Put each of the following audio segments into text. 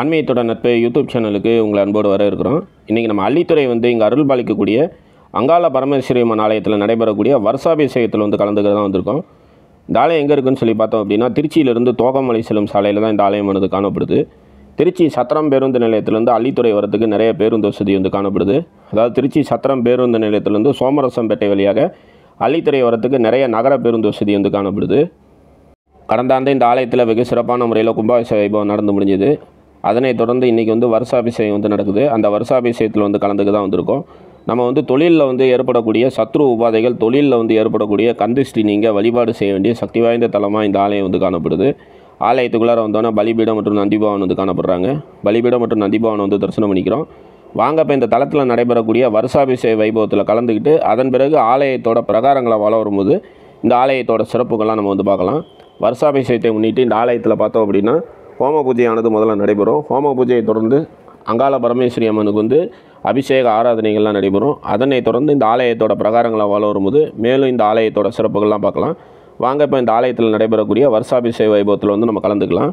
ஆன்மீகத்தோட நட்பு யூடியூப் சேனலுக்கு உங்களை அன்போடு வர இருக்கிறோம். இன்றைக்கி நம்ம அள்ளித்துறை இங்கே அருள் பாலிக்கக்கூடிய அங்காள பரமேஸ்வரி அம்மன் ஆலயத்தில் நடைபெறக்கூடிய வருஷாபிஷேகத்தில் கலந்துக்க தான் வந்திருக்கோம். இந்த ஆலயம் எங்கே இருக்குன்னு சொல்லி பார்த்தோம் அப்படின்னா, திருச்சியிலிருந்து தோகமலை செல்லும் சாலையில் தான் இந்த ஆலயமானது காணப்படுது. திருச்சி சத்திரம் பேருந்து நிலையத்திலேருந்து அள்ளித்துறை வரத்துக்கு நிறைய பேருந்து வசதி காணப்படுது. அதாவது திருச்சி சத்திரம் பேருந்து நிலையத்திலேருந்து சோமரசம்பேட்டை வழியாக அள்ளித்துறை வரத்துக்கு நிறைய நகர பேருந்து வசதி காணப்படுது. கடந்த ஆண்டு இந்த ஆலயத்தில் வெகு சிறப்பான முறையில் கும்பாபிஷேக வைபவம் நடந்து முடிஞ்சது. அதனைத் தொடர்ந்து இன்றைக்கி வருஷாபிஷேகம் நடக்குது. அந்த வருஷாபிஷேகத்தில் கலந்துக்க தான் வந்திருக்கோம். நம்ம தொழிலில் ஏற்படக்கூடிய சத்ரு உபாதைகள், தொழிலில் ஏற்படக்கூடிய கந்திஷ்டி நீங்கள் வழிபாடு செய்ய வேண்டிய சக்தி வாய்ந்த தலமாக இந்த ஆலயம் காணப்படுது. ஆலயத்துக்குள்ளார வந்தோன்னா பலிபீடம் மற்றும் நந்திபவன் காணப்படுறாங்க. பலிபீடம் மற்றும் நந்திபவன் தரிசனம் பண்ணிக்கிறோம். வாங்க இப்போ இந்த தளத்தில் நடைபெறக்கூடிய வருஷாபிஷேக வைபவத்தில் கலந்துக்கிட்டு அதன் பிறகு ஆலயத்தோட பிரகாரங்களை வள வரும்போது இந்த ஆலயத்தோட சிறப்புகள்லாம் நம்ம பார்க்கலாம். வருஷாபிஷேகத்தை முன்னிட்டு இந்த ஆலயத்தில் பார்த்தோம் அப்படின்னா ஹோம பூஜையானது முதல்ல நடைபெறும். ஹோம பூஜையை தொடர்ந்து அங்காள பரமேஸ்வரி அம்மனுக்கு அபிஷேக ஆராதனைகள்லாம் நடைபெறும். அதனை தொடர்ந்து இந்த ஆலயத்தோட பிரகாரங்களை வள வரும்போது மேலும் இந்த ஆலயத்தோட சிறப்புகள்லாம் பார்க்கலாம். வாங்க இப்போ இந்த ஆலயத்தில் நடைபெறக்கூடிய வருஷாபிஷேக வைபவத்தில் நம்ம கலந்துக்கலாம்.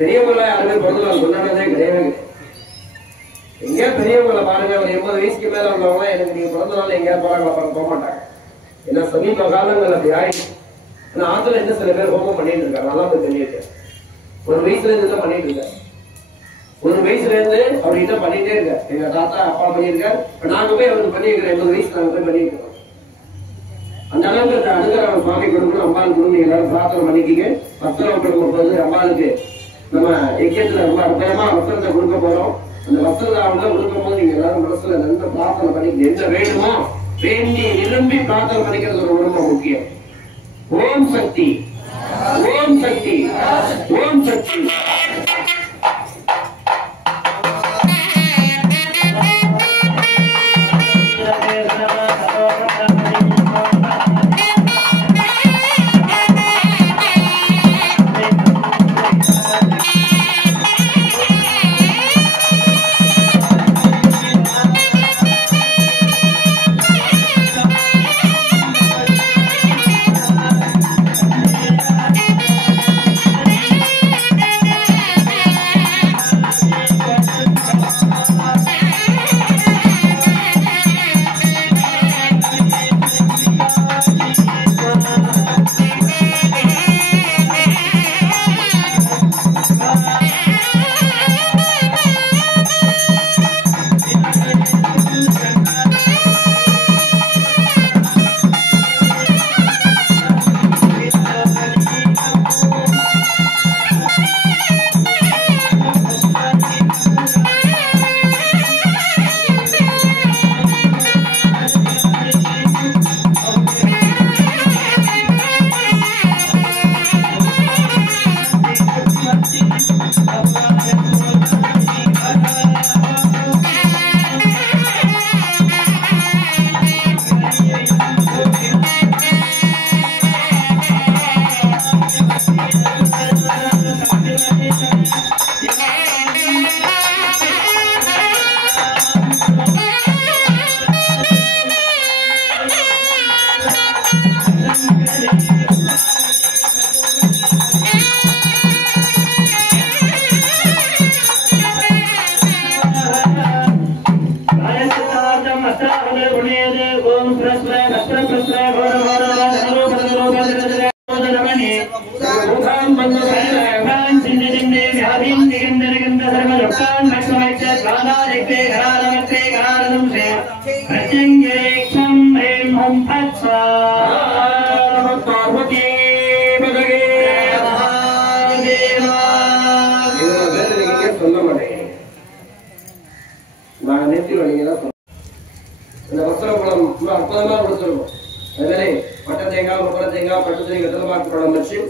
பெரியவங்களை யாருமே பிறந்த நாள் கொண்டாடுறதே கிடையவே. எங்கேயா பெரியவங்களை பாருங்க, ஒரு 80 வயசுக்கு மேல உள்ளவங்க எனக்கு நீங்க பிறந்த நாள் எங்கேயாவது போறாங்களா போக மாட்டாங்க. ஏன்னா சமீப காலங்கள் அப்படி ஆயிடுச்சு. ஆனா ஆத்துல என்ன சில பேர் ஹோமம் பண்ணிட்டு இருக்காங்க, நல்லா தெரியுது. ஒரு வயசுல இருந்து பண்ணிட்டு இருக்காரு, ஒரு வயசுல இருந்து அவர்கிட்ட பண்ணிட்டே இருக்க. எங்க தாத்தா அப்பா பண்ணியிருக்காரு, நாங்க போய் அவருக்கு பண்ணியிருக்கிறோம். 80 வயசு நாங்க போய் பண்ணியிருக்கிறோம். அந்த அளவுக்கு அனுகிரகம் சுவாமி கொடுக்கணும், அம்பாள் கொடுக்கணும். எல்லாரும் பிரார்த்தனை பண்ணிக்கிங்க. வஸ்திரம் கொடுக்கும்போது அம்பாளுக்கு நம்ம ஐக்கியத்துல ரொம்ப அற்புதமா வஸ்திரத்தை கொடுக்க போறோம். அந்த வஸ்திரதாவல கொடுக்கும் போது நீங்க எல்லாரும் மனசுல நல்ல பிரார்த்தனை பண்ணிக்க. என்ன வேணுமோ வேண்டி விரும்பி பிரார்த்தனை பண்ணிக்கிறது ரொம்ப ரொம்ப முக்கியம். ஓம் சக்தி ஓம் சக்தி ஓம் சக்தி.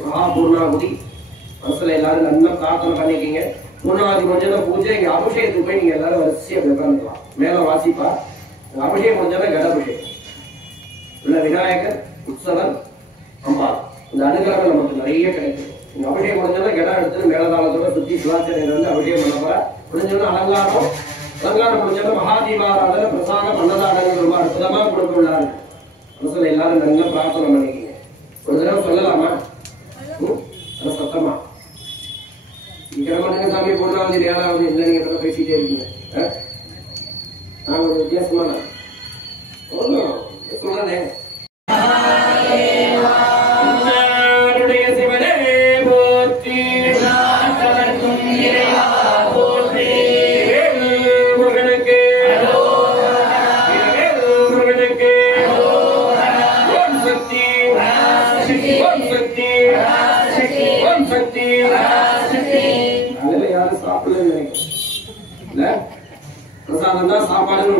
மகாபூர்ணாகுதி மனசுல எல்லாரும் நல்லா பிரார்த்தனை பண்ணிக்கிங்க. பூர்ணாதி முடிஞ்சத பூஜை இங்க அபிஷேகத்துக்கு போய் நீங்க எல்லாரும் வரிசையா உட்காந்துக்கலாம். மேல வாசிப்பா அபிஷேகம் முடிஞ்சத கடாபிஷேகம் உள்ள விநாயகர் உற்சவர் அம்மா இந்த அனுகிரகம் நமக்கு நிறைய கிடைக்கும். இந்த அபிஷேகம் முடிஞ்சத கெடா எடுத்து மேலதாளத்தோட சுத்தி சிவாச்சாரியர் வந்து அபிஷேகம் பண்ணப்ப முடிஞ்சோன்னா அலங்காரம் முடிஞ்சோன்னா மகாதீபாராதன பிரசாதம் அன்னதானங்கள் ரொம்ப அற்புதமா கொடுக்க உள்ளாரு. மனசுல எல்லாரும் நல்லா பிரார்த்தனை பண்ணிக்கிங்க. ஒரு தடவை சொல்லலாமா? சத்தமா இங்க சாமி பொண்ணாவது ஏழாவது இல்லை நீங்க பேசிட்டே இருக்கீங்க. நான் ஒரு வித்தியாசமான சொன்னே சிவனே போற்றி முருகனுக்கு முருகனுக்கு ஓம் சக்தி ஓம் சக்தி ஓம் சக்தி. அதில் யாரும் சாப்பிடல இல்ல பிரசாதம் தான் சாப்பாடு.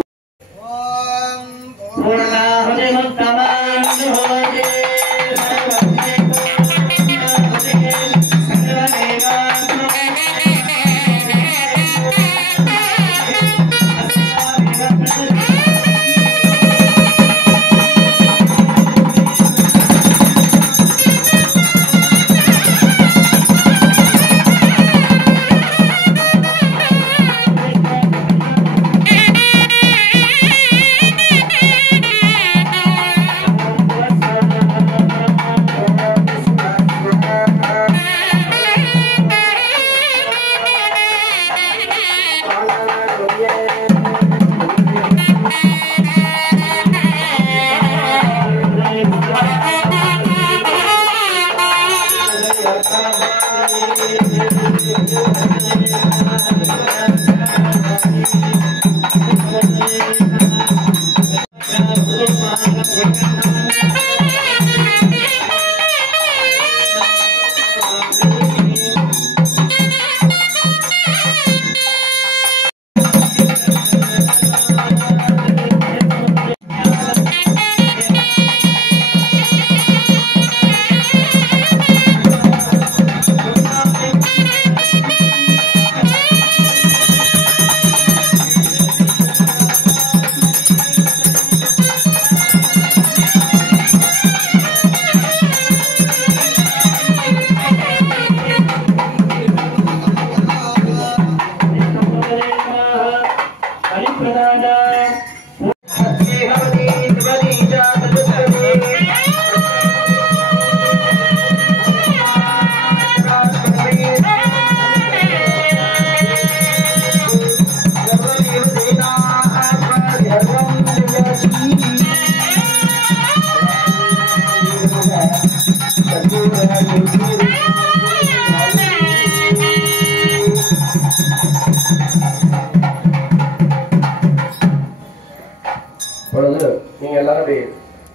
பொழுது நீங்க எல்லாரும்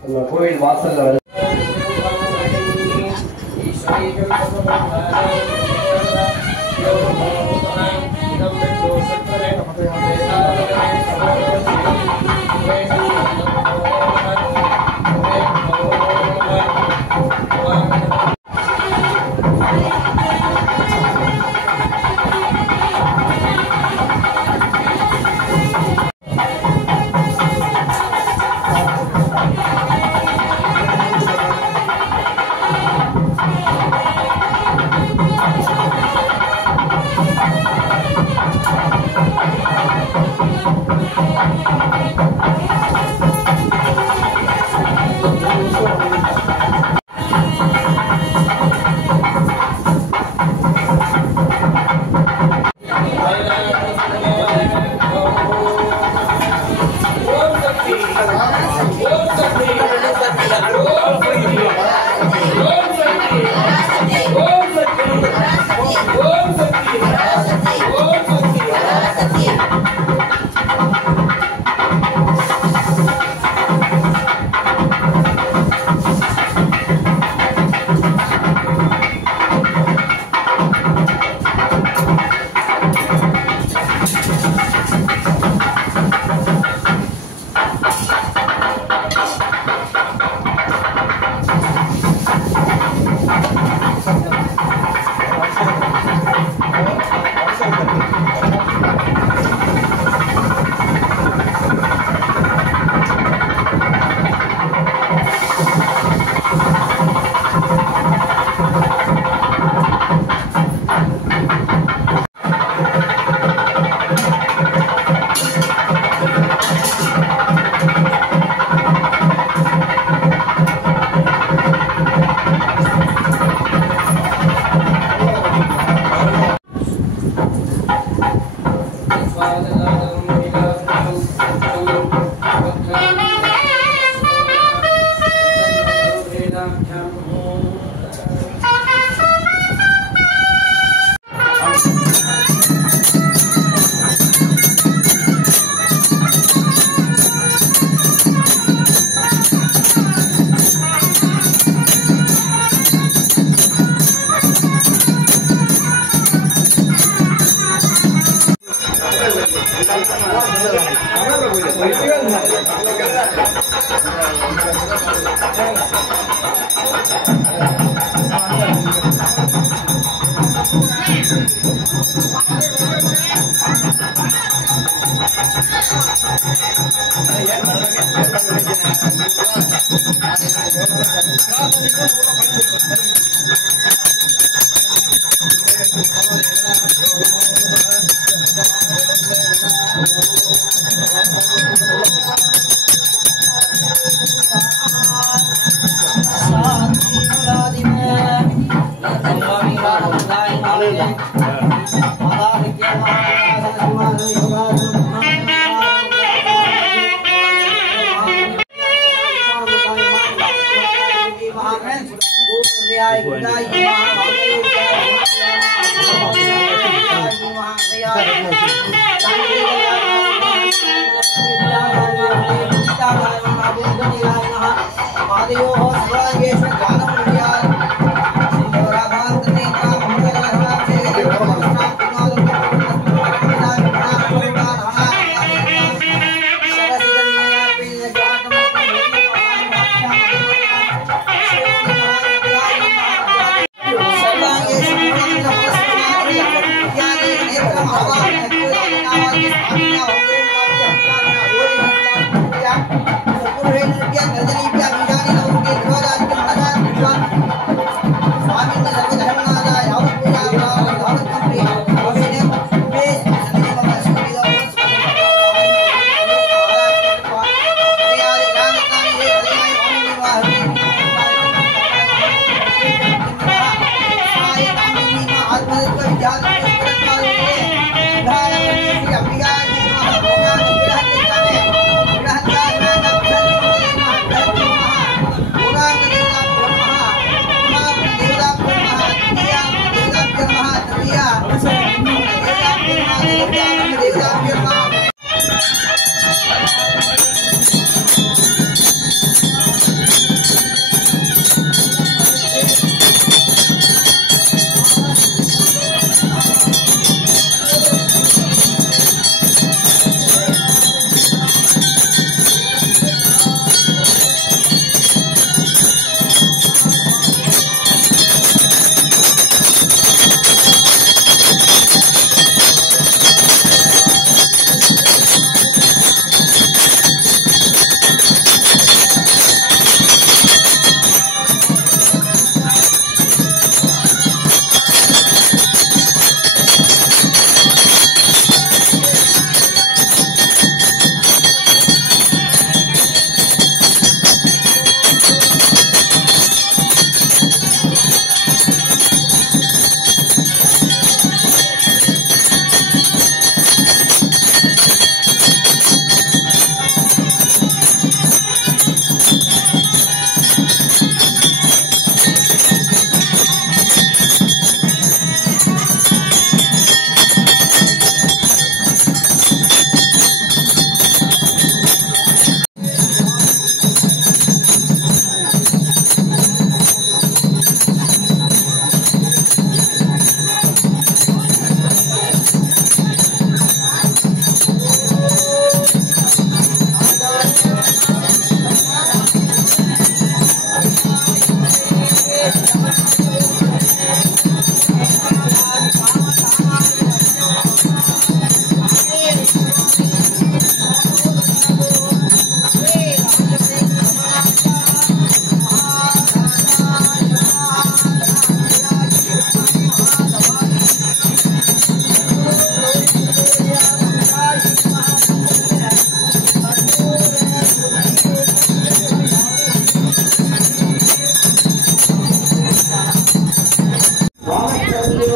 நம்ம கோவில் வாசல்ல வந்து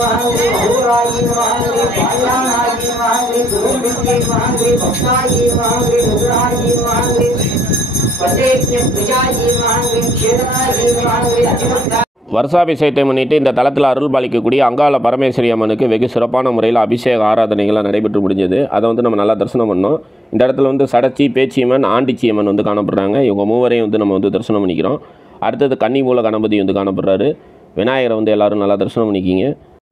வாங்கி அகோராயி வாங்கி பாயானாயி வாங்கி குரும்பிக்கை வாங்கி பக்தாயி வாங்கி நுகராயி வாங்கி பதேக்ய பிரியாயி வாங்கி க்ஷேதனாயி வாங்கி அதிமத்தா. வருஷாபிஷேகத்தை முன்னிட்டு இந்த தலத்தில் அருள் பாலிக்கக்கூடிய அங்காள பரமேஸ்வரி அம்மனுக்கு வெகு சிறப்பான முறையில் அபிஷேக ஆராதனைகள்லாம் நடைபெற்று முடிஞ்சது. அதை வந்து நம்ம நல்லா தரிசனம் பண்ணோம். இந்த இடத்துல வந்து சடச்சி, பேச்சியம்மன், ஆண்டிச்சியம்மன் வந்து காணப்படுறாங்க. இவங்க மூவரையும் வந்து நம்ம வந்து தரிசனம் பண்ணிக்கிறோம். அடுத்தது கன்னிமூல கணபதி வந்து காணப்படுறாரு. விநாயகரை வந்து எல்லோரும் நல்லா தரிசனம் பண்ணிக்கிங்க.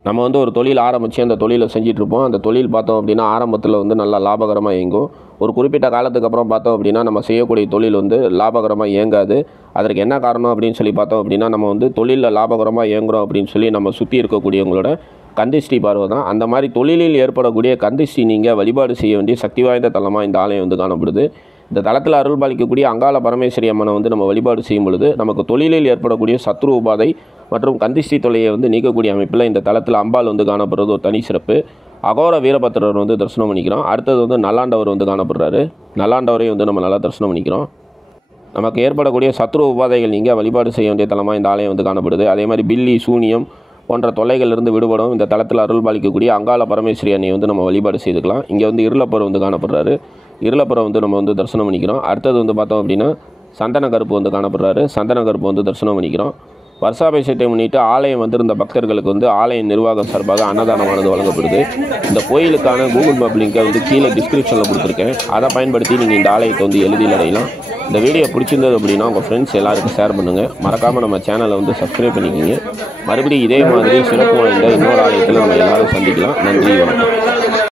நம்ம வந்து ஒரு தொழில் ஆரம்பித்து அந்த தொழிலை செஞ்சிட்ருப்போம். அந்த தொழில் பார்த்தோம் அப்படின்னா ஆரம்பத்தில் வந்து நல்லா லாபகரமாக இயங்கும். ஒரு குறிப்பிட்ட காலத்துக்கு அப்புறம் பார்த்தோம் அப்படின்னா நம்ம செய்யக்கூடிய தொழில் வந்து லாபகரமாக இயங்காது. அதற்கு என்ன காரணம் அப்படின்னு சொல்லி பார்த்தோம் அப்படின்னா நம்ம வந்து தொழிலில் லாபகரமாக இயங்குகிறோம் அப்படின்னு சொல்லி நம்ம சுற்றி இருக்கக்கூடியவங்களோட கந்திஷ்டி பார்வை தான். அந்த மாதிரி தொழிலில் ஏற்படக்கூடிய கந்திஷ்டி நீங்கள் வழிபாடு செய்ய வேண்டிய சக்தி வாய்ந்த தலமாக இந்த ஆலயம் வந்து காணப்படுது. இந்த தலத்தில் அருள் பாலிக்கக்கூடிய அங்காள பரமேஸ்வரி அம்மனை வந்து நம்ம வழிபாடு செய்யும் பொழுது நமக்கு தொழிலில் ஏற்படக்கூடிய சத்ரு உபாதை மற்றும் கந்திஷ்டி தொல்லையை வந்து நீக்கக்கூடிய அமைப்பில் இந்த தலத்தில் அம்பாள் வந்து காணப்படுறது ஒரு தனி சிறப்பு. அகோர வீரபத்திரர் வந்து தரிசனம் பண்ணிக்கிறோம். அடுத்தது வந்து நல்லாண்டவர் வந்து காணப்படுறாரு. நல்லாண்டவரையும் வந்து நம்ம நல்லா தரிசனம் பண்ணிக்கிறோம். நமக்கு ஏற்படக்கூடிய சத்ரு உபாதைகள் நீங்கள் வழிபாடு செய்ய வேண்டிய தலமாக இந்த ஆலயம் வந்து காணப்படுது. அதே மாதிரி பில்லி, சூனியம் போன்ற தொல்லைகளிலிருந்து விடுபடும் இந்த தலத்தில் அருள் பாலிக்கக்கூடிய அங்காள பரமேஸ்வரி அன்னையை வந்து நம்ம வழிபாடு செய்துக்கலாம். இங்கே வந்து இருளப்பர் வந்து காணப்படுறாரு. இருளப்பரை வந்து நம்ம வந்து தரிசனம் பண்ணிக்கிறோம். அடுத்தது வந்து பார்த்தோம் அப்படின்னா சந்தன கருப்பு வந்து காணப்படுறாரு. சந்தன கருப்பு வந்து தரிசனம் பண்ணிக்கிறோம். வருஷாபிஷேகத்தை முன்னிட்டு ஆலயம் வந்திருந்த பக்தர்களுக்கு வந்து ஆலய நிர்வாகம் சார்பாக அன்னதானமானது வழங்கப்படுது. இந்த கோயிலுக்கான கூகுள் மேப் லிங்கை வந்து கீழே டிஸ்கிரிப்ஷனில் கொடுத்துருக்கேன். அதை பயன்படுத்தி நீங்கள் இந்த ஆலயத்தை வந்து எளிதில் அடையலாம். இந்த வீடியோ பிடிச்சிருந்தது அப்படின்னா உங்கள் ஃப்ரெண்ட்ஸ் எல்லாருக்கும் ஷேர் பண்ணுங்கள். மறக்காமல் நம்ம சேனலை வந்து சப்ஸ்கிரைப் பண்ணிக்கிங்க. மறுபடியும் இதே மாதிரி சிறப்பு வாய்ந்த இன்னொரு ஆலயத்தில் நம்ம எல்லோரும் சந்திக்கலாம். நன்றி, வணக்கம்.